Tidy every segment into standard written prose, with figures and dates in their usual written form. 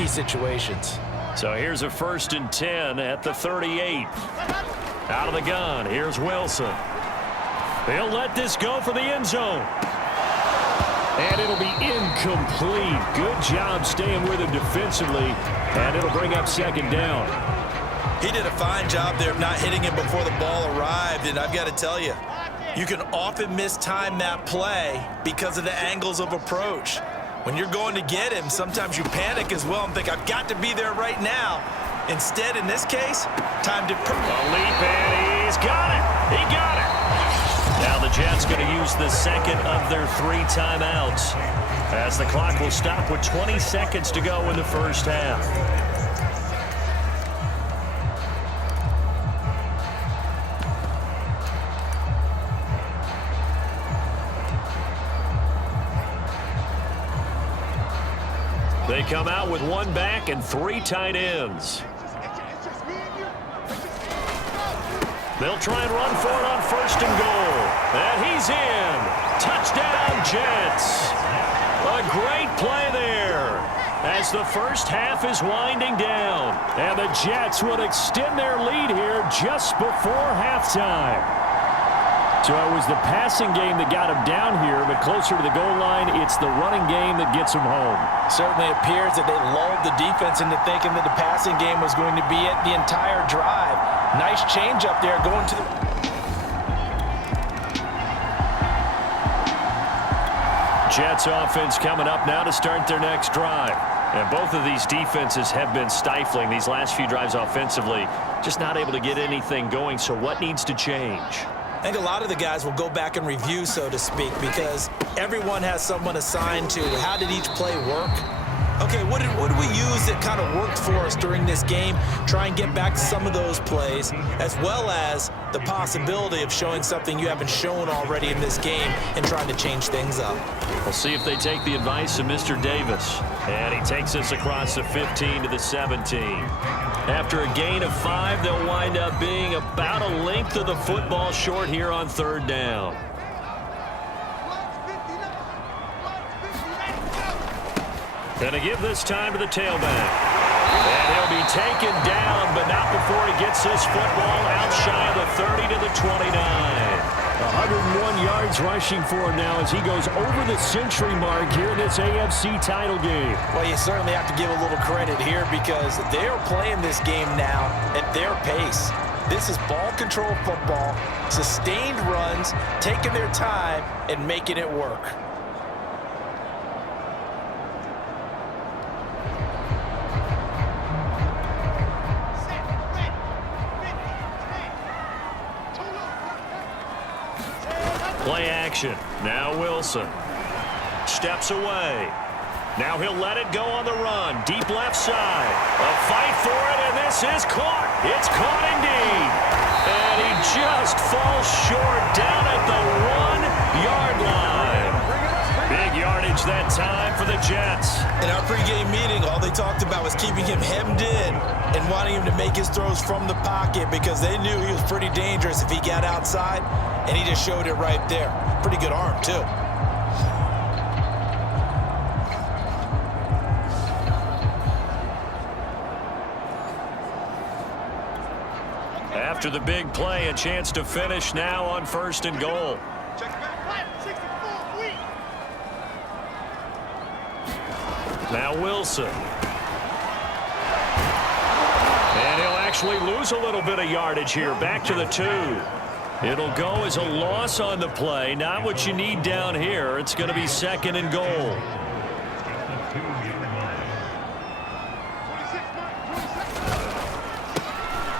key situations. So here's a 1st and 10 at the 38. Out of the gun, here's Wilson. He'll let this go for the end zone. And it'll be incomplete. Good job staying with him defensively, and it'll bring up 2nd down. He did a fine job there of not hitting him before the ball arrived, and I've got to tell you, you can often mistime that play because of the angles of approach. When you're going to get him, sometimes you panic as well and think, I've got to be there right now. Instead, in this case, time to... A leap, and he's got it. He got it. Now the Jets going to use the 2nd of their 3 timeouts as the clock will stop with 20 seconds to go in the 1st half. They come out with 1 back and 3 tight ends. They'll try and run for it on 1st and goal. And he's in. Touchdown, Jets. A great play there as the 1st half is winding down. And the Jets would extend their lead here just before halftime. So it was the passing game that got him down here, but closer to the goal line, it's the running game that gets him home. Certainly appears that they lulled the defense into thinking that the passing game was going to be it the entire drive. Nice change up there going to the... Jets offense coming up now to start their next drive. And both of these defenses have been stifling these last few drives offensively, just not able to get anything going. So what needs to change? I think a lot of the guys will go back and review, so to speak, because everyone has someone assigned to how did each play work. Okay, what did we use that kind of worked for us during this game? Try and get back to some of those plays, as well as the possibility of showing something you haven't shown already in this game and trying to change things up. We'll see if they take the advice of Mr. Davis. And he takes us across the 15 to the 17. After a gain of 5, they'll wind up being about a length of the football short here on 3rd down. Going to give this time to the tailback. And he'll be taken down, but not before he gets this football out shy of the 30 to the 29. 101 yards rushing for him now as he goes over the century mark here in this AFC title game. Well, you certainly have to give a little credit here because they're playing this game now at their pace. This is ball control football, sustained runs, taking their time and making it work. Play action. Now Wilson steps away. Now he'll let it go on the run. Deep left side. A fight for it, and this is caught. It's caught indeed. And he just falls short down at the 1-yard line. Big yardage that time for the Jets. In our pregame meeting, all they talked about was keeping him hemmed in and wanting him to make his throws from the pocket because they knew he was pretty dangerous if he got outside, and he just showed it right there. Pretty good arm, too. After the big play, a chance to finish now on 1st and goal. Now Wilson. And he'll actually lose a little bit of yardage here. Back to the 2. It'll go as a loss on the play. Not what you need down here. It's going to be 2nd and goal.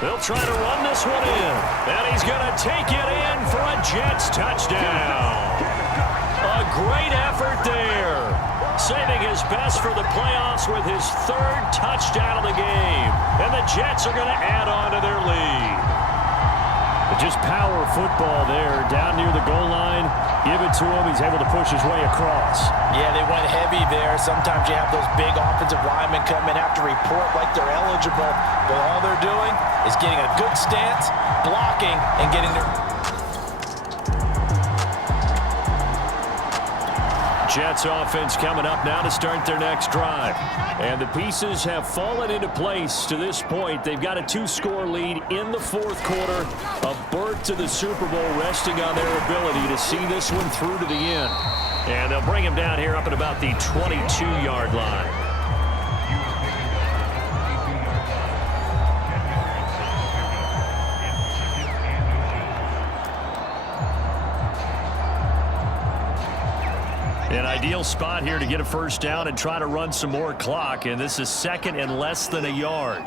They'll try to run this one in. And he's going to take it in for a Jets touchdown. A great effort there. Saving his best for the playoffs with his 3rd touchdown of the game. And the Jets are going to add on to their lead. Just power football there down near the goal line. Give it to him. He's able to push his way across. Yeah, they went heavy there. Sometimes you have those big offensive linemen come and have to report like they're eligible. But all they're doing is getting a good stance, blocking, and getting their... Jets offense coming up now to start their next drive. And the pieces have fallen into place to this point. They've got a 2-score lead in the fourth quarter. A berth to the Super Bowl resting on their ability to see this one through to the end. And they'll bring him down here up at about the 22-yard line. An ideal spot here to get a first down and try to run some more clock, and this is second and less than a yard.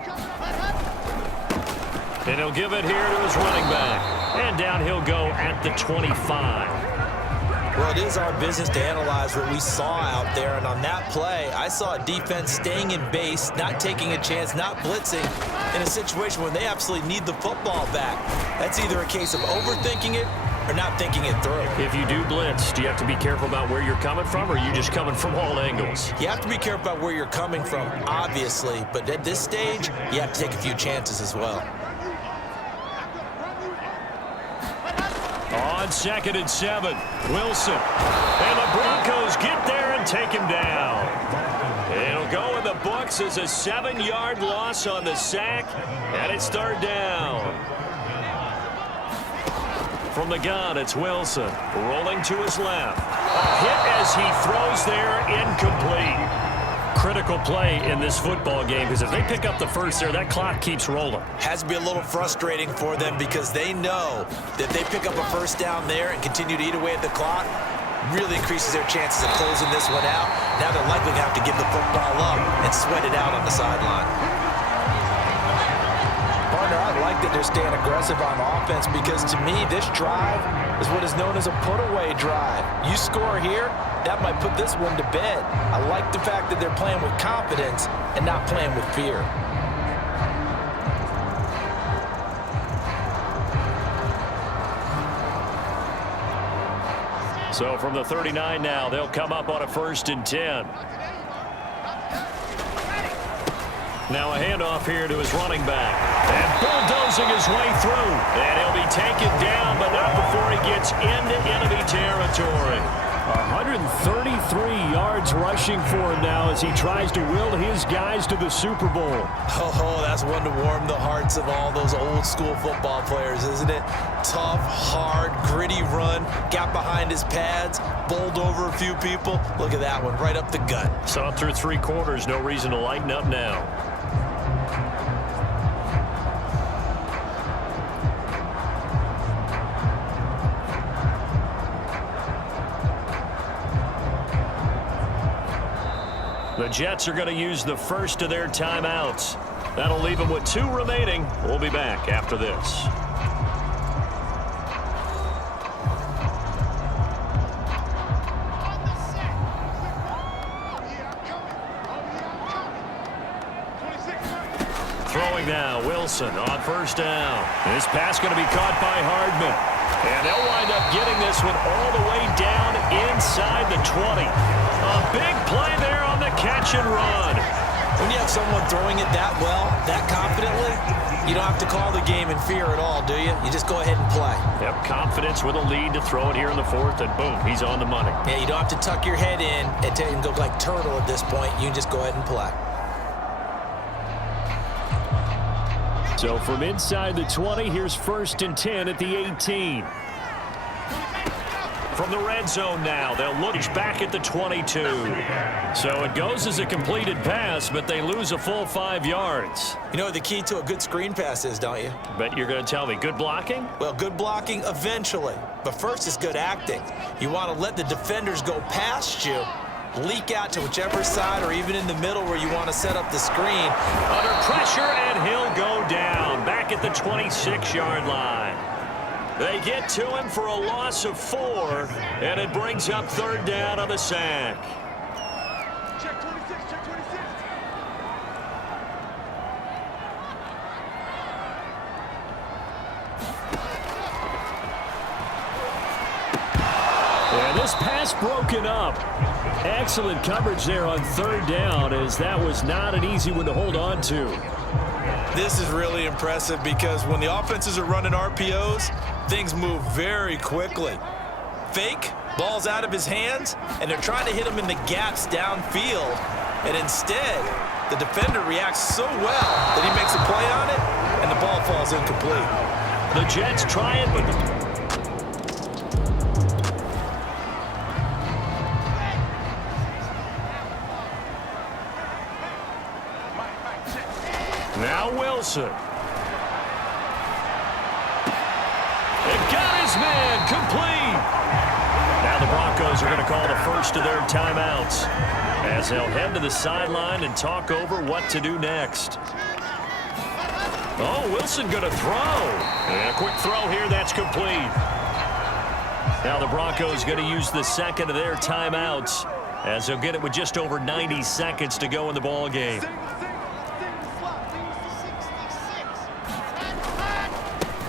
And he'll give it here to his running back. And down he'll go at the 25. Well, it is our business to analyze what we saw out there, and on that play, I saw a defense staying in base, not taking a chance, not blitzing in a situation where they absolutely need the football back. That's either a case of overthinking it or not thinking it through. If you do blitz, do you have to be careful about where you're coming from, or are you just coming from all angles? You have to be careful about where you're coming from, obviously, but at this stage, you have to take a few chances as well. On 2nd and 7, Wilson. And the Broncos get there and take him down. It'll go in the books as a 7-yard loss on the sack, and it's 3rd down. From the gun, it's Wilson, rolling to his left. A hit as he throws there, incomplete. Critical play in this football game, because if they pick up the first there, that clock keeps rolling. Has to be a little frustrating for them because they know that they pick up a first down there and continue to eat away at the clock, really increases their chances of closing this one out. Now they're likely to have to give the football up and sweat it out on the sideline. Partner, I like that they're staying aggressive on offense because, to me, this drive is what is known as a put-away drive. You score here, that might put this one to bed. I like the fact that they're playing with confidence and not playing with fear. So from the 39 now, they'll come up on a 1st and 10. Now a handoff here to his running back. And bulldozing his way through. And he'll be taken down, but not before he gets into enemy territory. 133 yards rushing for him now as he tries to will his guys to the Super Bowl. Oh, that's one to warm the hearts of all those old school football players, isn't it? Tough, hard, gritty run, got behind his pads, bowled over a few people. Look at that one, right up the gut. Saw it through 3 quarters, no reason to lighten up now. The Jets are going to use the first of their timeouts. That'll leave them with 2 remaining. We'll be back after this. Throwing now, Wilson on 1st down. This pass going to be caught by Hardman. And they'll wind up getting this one all the way down inside the 20. A big play there on the catch and run. When you have someone throwing it that well, that confidently, you don't have to call the game in fear at all, do you? You just go ahead and play. Yep, confidence with a lead to throw it here in the 4th, and boom, he's on the money. Yeah, you don't have to tuck your head in and go like turtle at this point. You can just go ahead and play. So from inside the 20, here's 1st and 10 at the 18. From the red zone now, they'll look back at the 22. So it goes as a completed pass, but they lose a full 5 yards. You know what the key to a good screen pass is, don't you? Bet you're going to tell me, good blocking? Well, good blocking eventually. But first is good acting. You want to let the defenders go past you, leak out to whichever side or even in the middle where you want to set up the screen. Under pressure, and he'll go down back at the 26-yard line. They get to him for a loss of 4, and it brings up 3rd down on the sack. Check 26, check 26. And this pass broken up. Excellent coverage there on 3rd down, as that was not an easy one to hold on to. This is really impressive because when the offenses are running RPOs, things move very quickly. Fake, Ball's out of his hands, and they're trying to hit him in the gaps downfield. And instead, the defender reacts so well that he makes a play on it, and the ball falls incomplete. The Jets try it, but now Wilson. It got his man complete. Now the Broncos are going to call the first of their timeouts as they'll head to the sideline and talk over what to do next. Oh, Wilson going to throw. And a quick throw here, that's complete. Now the Broncos going to use the second of their timeouts as they'll get it with just over 90 seconds to go in the ball game.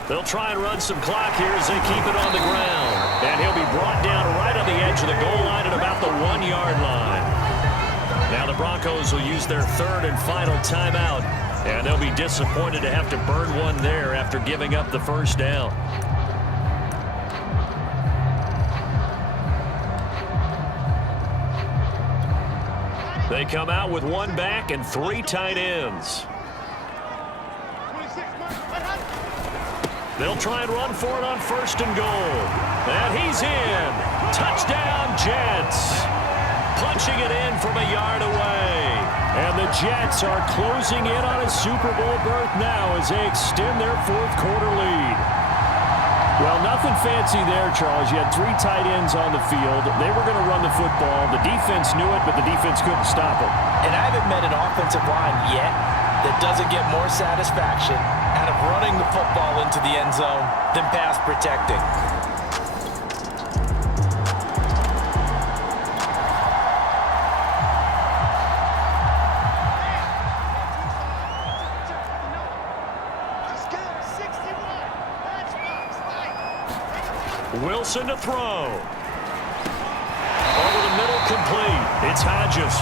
They'll try and run some clock here as they keep it on the ground. And he'll be brought down right on the edge of the goal line at about the 1-yard line. Now the Broncos will use their third and final timeout. And they'll be disappointed to have to burn one there after giving up the first down. They come out with one back and 3 tight ends. They'll try and run for it on first and goal. And he's in. Touchdown, Jets. Punching it in from a yard away. And the Jets are closing in on a Super Bowl berth now as they extend their fourth-quarter lead. Well, nothing fancy there, Charles. You had 3 tight ends on the field. They were going to run the football. The defense knew it, but the defense couldn't stop it. And I haven't met an offensive line yet that doesn't get more satisfaction out of running the football into the end zone than pass protecting. Wilson to throw. Over the middle, complete. It's Hodges.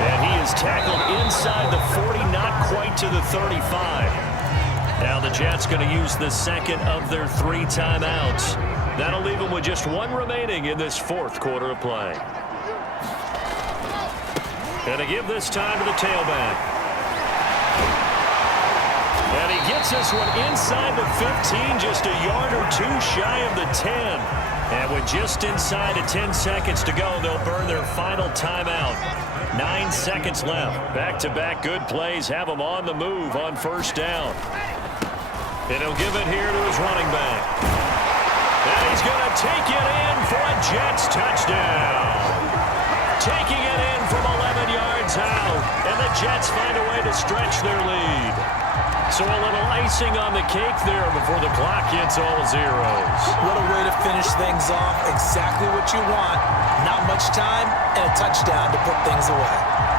And he is tackled inside the 40, not quite to the 35. Now the Jets going to use the second of their 3 timeouts. That'll leave them with just 1 remaining in this fourth quarter of play. And to give this time to the tailback. And he gets this one inside the 15, just a yard or 2 shy of the 10. And with just inside of 10 seconds to go, they'll burn their final timeout. 9 seconds left. Back-to-back good plays have him on the move on first down. And he'll give it here to his running back. And he's going to take it in for a Jets touchdown. Taking it in from 11 yards out. And the Jets find a way to stretch their lead. So a little icing on the cake there before the clock hits all zeros. What a way to finish things off. Exactly what you want. Not much time and a touchdown to put things away.